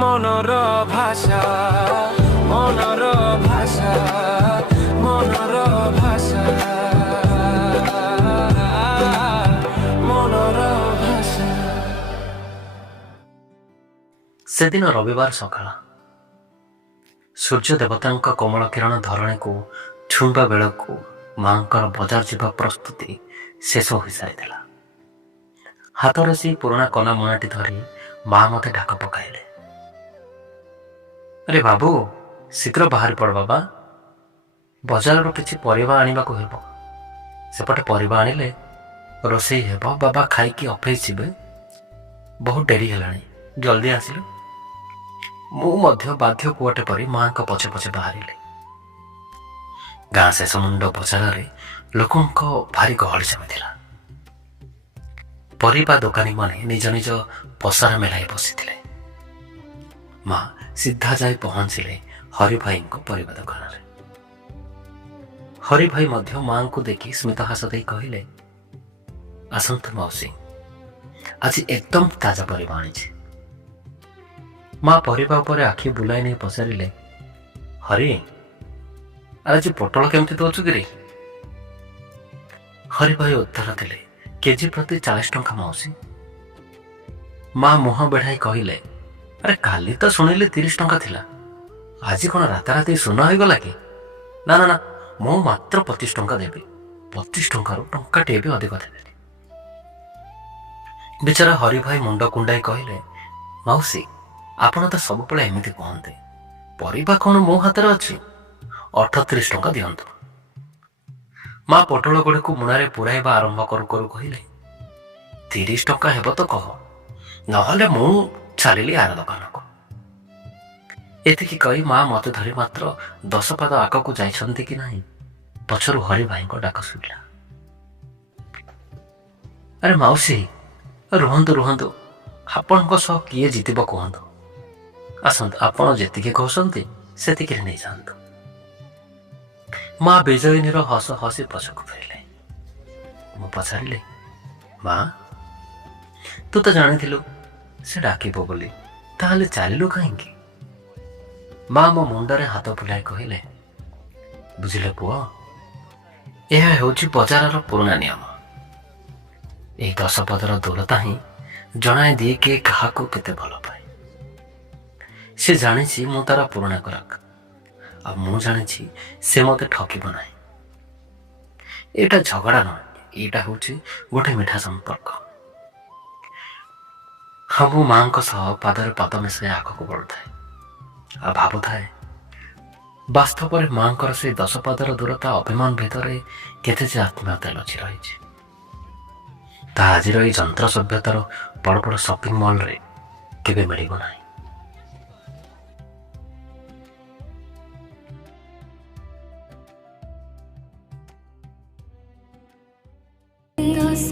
মনর ভাষা মনর ভাষা মনর ভাষা মনর ভাষা। ସେଦିନ ରବିବାର ସକାଳ। ସୂର୍ଯ୍ୟ ଦେବତାଙ୍କ କୋମଳ କିରଣ ଧରଣୀକୁ ଛୁଇଁବା ବେଳକୁ ମାଙ୍କର ବଜାର ଯିବା ପ୍ରସ୍ତୁତି ଶେଷ ହୋଇସାରିଥିଲା। ହାତରେ ସେଇ ପୁରୁଣା କନା ମୁଣାଟି ଧରି ମା ମୋତେ ଡାକ ପକାଇଲେ। ଆରେ ବାବୁ, ଶୀଘ୍ର ବାହାରି ପଡ଼ ବାବା, ବଜାରରୁ କିଛି ପରିବା ଆଣିବାକୁ ହେବ। ସେପଟେ ପରିବା ଆଣିଲେ ରୋଷେଇ ହେବ, ବାବା ଖାଇକି ଅଫିସ ଯିବେ। ବହୁତ ଡେରି ହେଲାଣି, ଜଲ୍ଦି ଆସିଲୁ। ମୁଁ ମଧ୍ୟ ବାଧ୍ୟ ପୁଅଟେ ପରି ମାଙ୍କ ପଛେ ପଛେ ବାହାରିଲି। ଗାଁ ଶେଷ ମୁଣ୍ଡ ବଜାରରେ ଲୋକଙ୍କ ଭାରି ଗହଳି ଜମିଥିଲା। ପରିବା ଦୋକାନୀମାନେ ନିଜ ନିଜ ପସରା ମେଳାଇ ବସିଥିଲେ। ମା ସିଧା ଯାଇ ପହଞ୍ଚିଲେ ହରିଭାଇଙ୍କ ପରିବା ଦୋକାନରେ। ହରିଭାଇ ମଧ୍ୟ ମାଙ୍କୁ ଦେଖି ସ୍ମିତହାସ ଦେଇ କହିଲେ, ଆସନ୍ତୁ ମାଉସୀ, ଆଜି ଏକଦମ ତାଜା ପରିବା ଆଣିଛି। ମା ପରିବା ଉପରେ ଆଖି ବୁଲାଇ ନେଇ ପଚାରିଲେ, ହରି, ଆଜି ପୋଟଳ କେମିତି ଦଉଛୁ କିରେ? ହରିଭାଇ ଉତ୍ତର ଦେଲେ, କେଜି ପ୍ରତି 40 ଟଙ୍କା ମାଉସୀ। ମା ମୁହଁ ବେଢ଼ାଇ କହିଲେ, ଆରେ କାଲି ତ ଶୁଣିଲି 30 ଟଙ୍କା ଥିଲା, ଆଜି କଣ ରାତାରାତି ଶୂନ ହେଇଗଲା କି? ନା ନା ନା, ମୁଁ ମାତ୍ର 25 ଟଙ୍କା ଦେବି। 25 ଟଙ୍କାରୁ ଟଙ୍କାଟିଏ ବି ଅଧିକ ଦେବେନି। ବିଚାରା ହରିଭାଇ ମୁଣ୍ଡ କୁଣ୍ଡାଇ କହିଲେ, ମାଉସୀ, ଆପଣ ତ ସବୁବେଳେ ଏମିତି କୁହନ୍ତି, ପରିବା କଣ ମୋ ହାତରେ ଅଛି? 38 ଟଙ୍କା ଦିଅନ୍ତୁ। ମା ପୋଟଳ ଗୁଡ଼ିକୁ ମୁଣାରେ ପୁରାଇବା ଆରମ୍ଭ କରୁ କରୁ କହିଲେ, 30 ଟଙ୍କା ହେବ ତ କହ, ନହେଲେ ମୁଁ ଚାଲିଲି ଆର ଦୋକାନକୁ। ଏତିକି କହି ମା ମୋତେ ଧରି ମାତ୍ର 10 ପାଦ ଆଗକୁ ଯାଇଛନ୍ତି କି ନାହିଁ, ପଛରୁ ହରିଭାଇଙ୍କ ଡାକ ଶୁଣିଲା, ଆରେ ମାଉସୀ, ରୁହନ୍ତୁ ରୁହନ୍ତୁ, ଆପଣଙ୍କ ସହ କିଏ ଜିତିବ କୁହନ୍ତୁ? ଆସନ୍ତୁ, ଆପଣ ଯେତିକି କହୁଛନ୍ତି ସେତିକିରେ ନେଇଯାଆନ୍ତୁ। ମା ବିଜୟିନୀର ହସ ହସି ପଛକୁ ଫେରିଲେ। ମୁଁ ପଚାରିଲି, ମା, ତୁ ତ ଜାଣିଥିଲୁ ସେ ଡାକିବ ବୋଲି, ତାହେଲେ ଚାଲିଲୁ କାହିଁକି? ମା ମୋ ମୁଣ୍ଡରେ ହାତ ବୁଲାଇ କହିଲେ, ବୁଝିଲେ ପୁଅ, ଏହା ହେଉଛି ବଜାରର ପୁରୁଣା ନିୟମ। ଏହି 10 ପଦର ଦୂରତା ହିଁ ଜଣାଇ ଦିଏ କିଏ କାହାକୁ କେତେ ଭଲ ପାଏ। ସେ ଜାଣିଛି ମୁଁ ତାର ପୁରୁଣା ଗ୍ରାହକ, ଆଉ ମୁଁ ଜାଣିଛି ସେ ମୋତେ ଠକିବ ନାହିଁ। ଏଇଟା ଝଗଡ଼ା ନୁହେଁ, ଏଇଟା ହେଉଛି ଗୋଟେ ମିଠା ସମ୍ପର୍କ। ହଁ, ମୁଁ ମାଙ୍କ ସହ ପାଦରେ ପାଦ ମିଶାଇ ଆଗକୁ ବଢୁଥାଏ ଆଉ ଭାବୁଥାଏ, ବାସ୍ତବରେ ମାଙ୍କର ସେଇ 10 ପାଦର ଦୂରତା ଅଭିମାନ ଭିତରେ କେତେ ଯେ ଆତ୍ମୀୟତା ଲୁଚି ରହିଛି, ତାହା ଆଜିର ଏଇ ଯନ୍ତ୍ର ସଭ୍ୟତାର ବଡ଼ ବଡ଼ ସପିଂ ମଲ୍ରେ କେବେ ମିଳିବ ନାହିଁ। ଦଶ